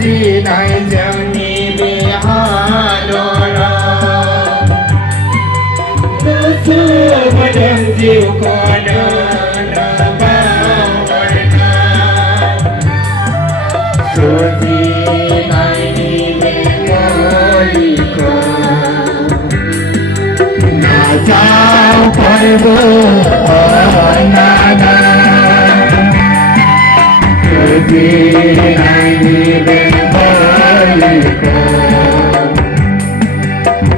gì này chẳng đi về hà đô ra cứ xưa mà đem chiều qua đơn ra bao đời ta rồi gì này đi về ngôi cờ là sao phải vô ở na na rồi gì này đi về ngôi cờ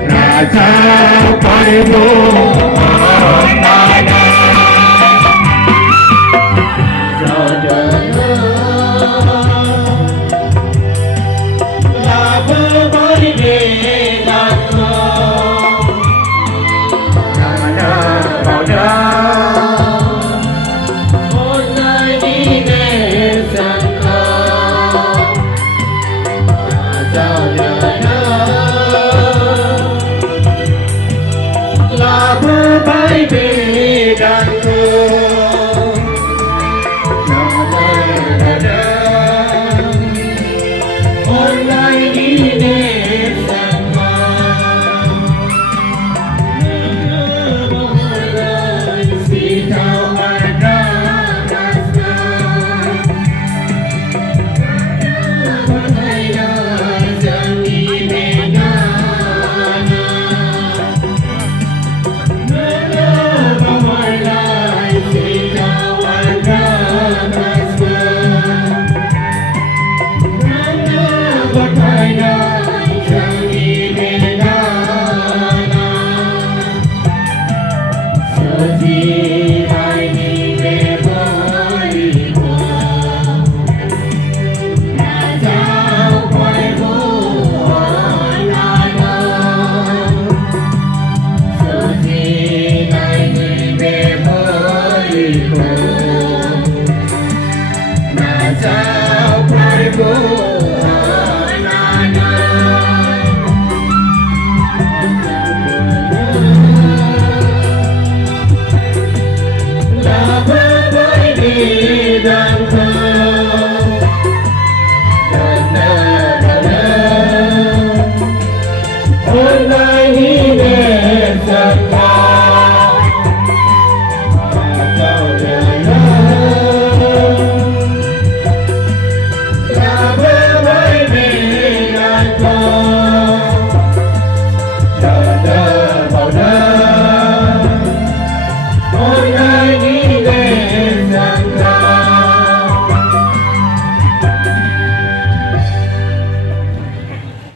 là sao phải vô ở na na rồi đời là bơ bơi về đàn con vào đâu một nơi đi về sân khấu chào đời là bơ bơi về đàn con chào đời một nơi đi về sân khấu Love